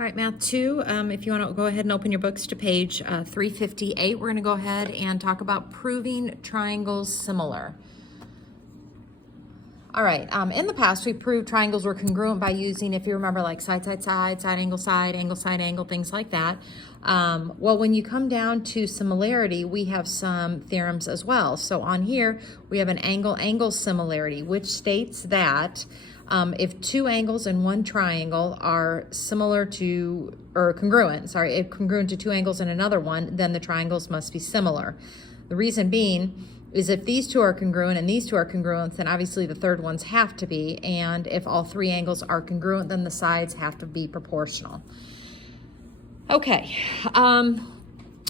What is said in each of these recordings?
All right, Math 2, if you want to go ahead and open your books to page 358, we're going to go ahead and talk about proving triangles similar. All right, in the past, we proved triangles were congruent by using, if you remember, like side, side, side, side, angle, things like that. Well, when you come down to similarity, we have some theorems as well. So on here, we have an angle similarity, which states that if two angles in one triangle are similar to, or congruent, sorry, if congruent to two angles in another one, then the triangles must be similar. The reason being is if these two are congruent and these two are congruent, then obviously the third ones have to be, and if all three angles are congruent, then the sides have to be proportional. Okay,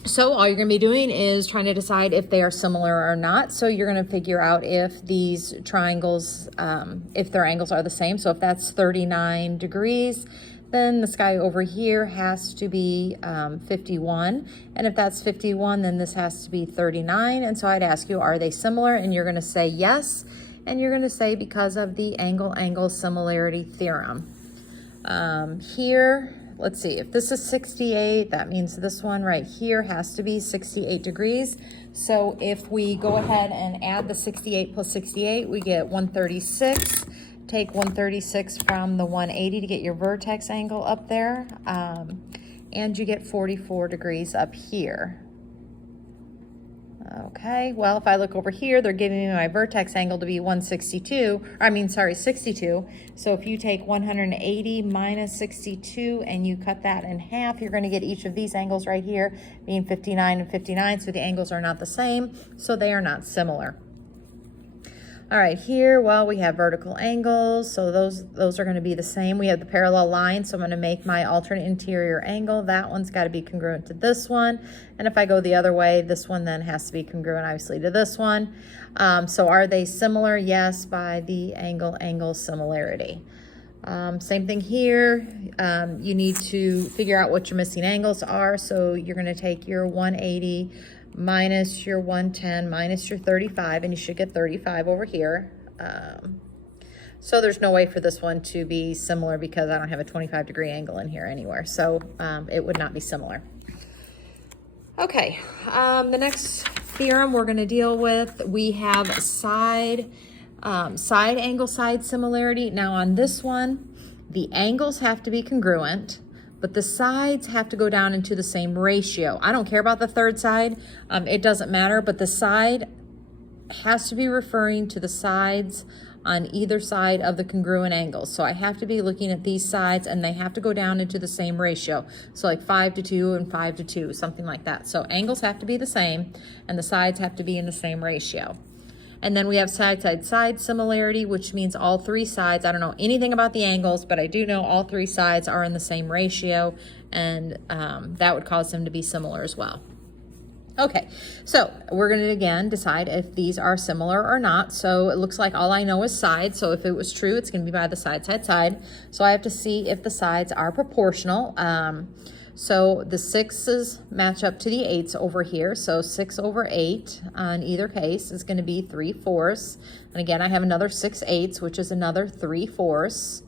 so all you're going to be doing is trying to decide if they are similar or not. So you're going to figure out if these triangles, if their angles are the same. So if that's 39 degrees, then this guy over here has to be 51. And if that's 51, then this has to be 39. And so I'd ask you, are they similar? And you're going to say yes. And you're going to say because of the angle similarity theorem. Here, let's see, if this is 68, that means this one right here has to be 68 degrees. So if we go ahead and add the 68 plus 68, we get 136. Take 136 from the 180 to get your vertex angle up there. And you get 44 degrees up here. Okay, well, if I look over here, they're giving me my vertex angle to be 62. So if you take 180 minus 62 and you cut that in half, you're going to get each of these angles right here being 59 and 59. So the angles are not the same, so they are not similar. All right, here, well, we have vertical angles, so those are going to be the same. We have the parallel line, so I'm going to make my alternate interior angle. That one's got to be congruent to this one. And if I go the other way, this one then has to be congruent, obviously, to this one. So are they similar? Yes, by the angle similarity. Same thing here. You need to figure out what your missing angles are. So you're going to take your 180 minus your 110 minus your 35, and you should get 35 over here. So there's no way for this one to be similar because I don't have a 25-degree angle in here anywhere. So it would not be similar. Okay, the next theorem we're going to deal with, we have side angle side similarity. Now on this one, the angles have to be congruent, but the sides have to go down into the same ratio. I don't care about the third side. It doesn't matter, but the side has to be referring to the sides on either side of the congruent angles. So I have to be looking at these sides and they have to go down into the same ratio. So like 5 to 2 and 5 to 2, something like that. So angles have to be the same and the sides have to be in the same ratio. And then we have side similarity, which means all three sides, I don't know anything about the angles, but I do know all three sides are in the same ratio, and that would cause them to be similar as well. Okay, so we're going to again decide if these are similar or not. So it looks like all I know is sides. So if it was true, it's going to be by the side. So I have to see if the sides are proportional. So the 6's match up to the 8's over here. So 6 over 8 on either case is going to be 3/4. And again, I have another 6/8, which is another 3/4.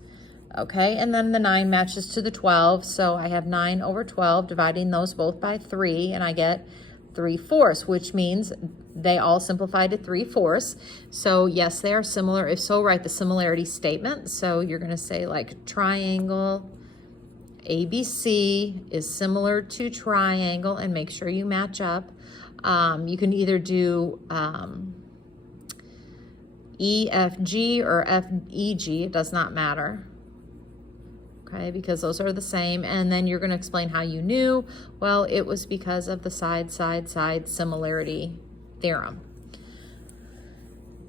Okay, and then the 9 matches to the 12. So I have 9 over 12, dividing those both by 3, and I get 3/4, which means they all simplify to 3/4. So yes, they are similar. If so, write the similarity statement. So you're going to say like triangle ABC is similar to triangle, and make sure you match up. You can either do EFG or FEG, it does not matter. Okay, because those are the same. And then you're going to explain how you knew. Well, it was because of the side similarity theorem.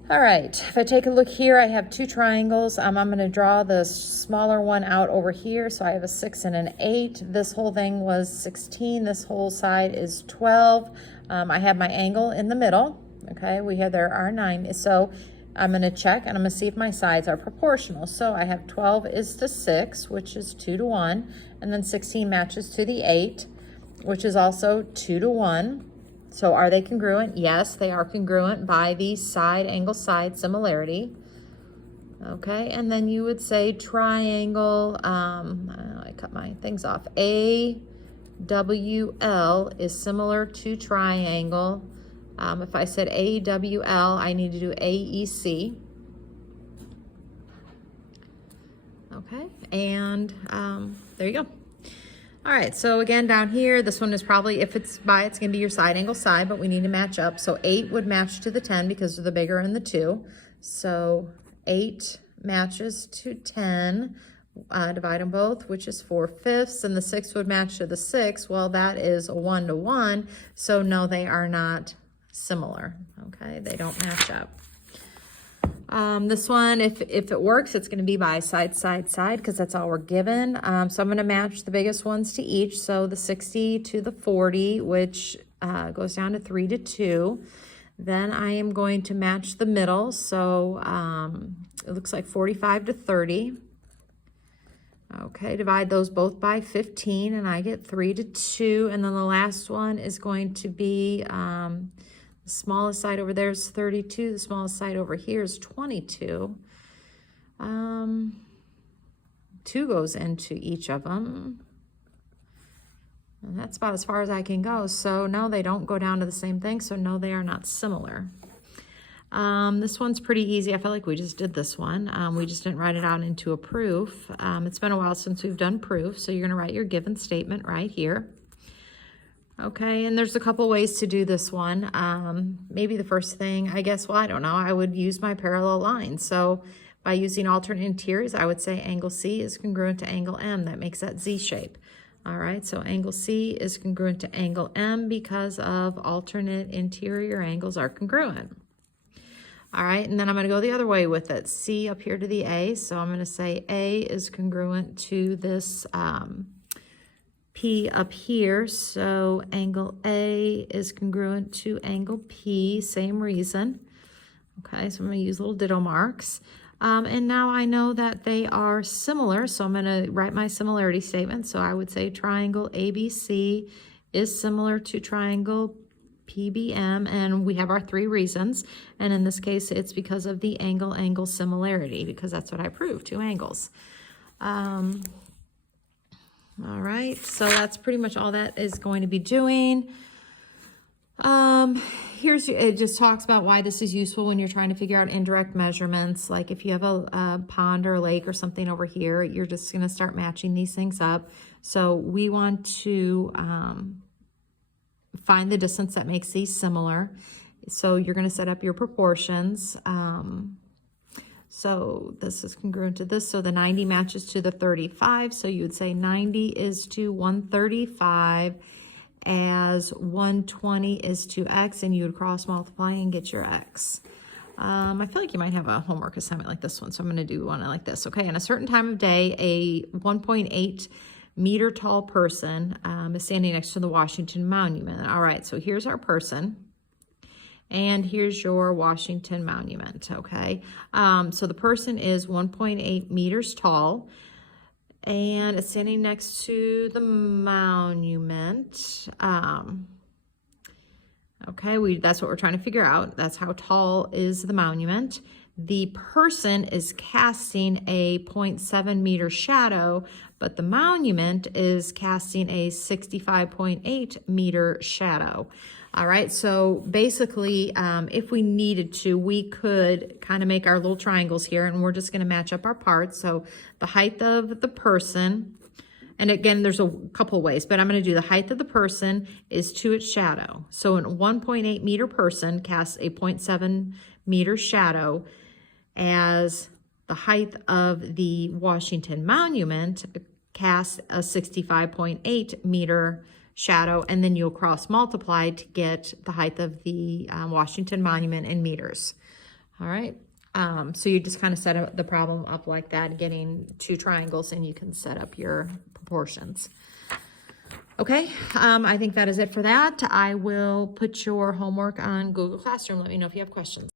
All right, if I take a look here, I have two triangles. I'm going to draw the smaller one out over here. So I have a 6 and an 8. This whole thing was 16. This whole side is 12. I have my angle in the middle. Okay, there are 9. So I'm going to check and I'm going to see if my sides are proportional. So I have 12 is to 6, which is 2 to 1. And then 16 matches to the 8, which is also 2 to 1. So are they congruent? Yes, they are congruent by the side angle side similarity. Okay, and then you would say triangle, I cut my things off. AWL is similar to triangle. If I said AWL, I need to do AEC. Okay, and there you go. All right, so again, down here, this one is probably, if it's by, it's gonna be your side angle side, but we need to match up. So 8 would match to the 10 because they're the bigger and the 2. So 8 matches to 10. Divide them both, which is 4/5, and the 6 would match to the 6. Well, that is a 1-to-1, so no, they are not similar. Okay, they don't match up. This one, if it works, it's going to be by side, side, side, because that's all we're given. So I'm going to match the biggest ones to each. So the 60 to the 40, which goes down to 3-2. Then I am going to match the middle. So it looks like 45 to 30. Okay, divide those both by 15, and I get 3-2. And then the last one is going to be... the smallest side over there is 32. The smallest side over here is 22. 2 goes into each of them. And that's about as far as I can go. So no, they don't go down to the same thing. So no, they are not similar. This one's pretty easy. I feel like we just did this one. We just didn't write it out into a proof. It's been a while since we've done proof. So you're going to write your given statement right here. Okay, and there's a couple ways to do this one. Maybe the first thing, I guess, well, I don't know, I would use my parallel line. So by using alternate interiors, I would say angle C is congruent to angle M. That makes that Z shape. All right, so angle C is congruent to angle M because of alternate interior angles are congruent. All right, and then I'm going to go the other way with it. C up here to the A, so I'm going to say A is congruent to this P up here, so angle A is congruent to angle P, same reason. Okay, so I'm going to use little ditto marks. And now I know that they are similar, so I'm going to write my similarity statement. So I would say triangle ABC is similar to triangle PBM, and we have our 3 reasons. And in this case, it's because of the angle-angle similarity, because that's what I proved, 2 angles. All right, so that's pretty much all that is going to be doing. It just talks about why this is useful when you're trying to figure out indirect measurements. Like if you have a pond or a lake or something over here, you're just going to start matching these things up. So we want to find the distance that makes these similar. So you're going to set up your proportions. So this is congruent to this. So the 90 matches to the 35. So you would say 90 is to 135 as 120 is to X, and you would cross multiply and get your X. I feel like you might have a homework assignment like this one. So I'm going to do one like this. Okay. On a certain time of day, a 1.8 meter tall person is standing next to the Washington Monument. All right. So here's our person. And here's your Washington Monument, okay? So the person is 1.8 meters tall, and it's standing next to the monument. Okay, that's what we're trying to figure out. That's how tall is the monument. The person is casting a 0.7 meter shadow, but the monument is casting a 65.8 meter shadow. All right, so basically, if we needed to, we could kind of make our little triangles here, and we're just going to match up our parts. So the height of the person, and again, there's a couple of ways, but I'm going to do the height of the person is to its shadow. So a 1.8 meter person casts a 0.7 meter shadow, as the height of the Washington Monument casts a 65.8 meter shadow, and then you'll cross multiply to get the height of the Washington Monument in meters. All right, so you just kind of set up the problem up like that, getting 2 triangles, and you can set up your proportions. Okay, I think that is it for that. I will put your homework on Google Classroom. Let me know if you have questions.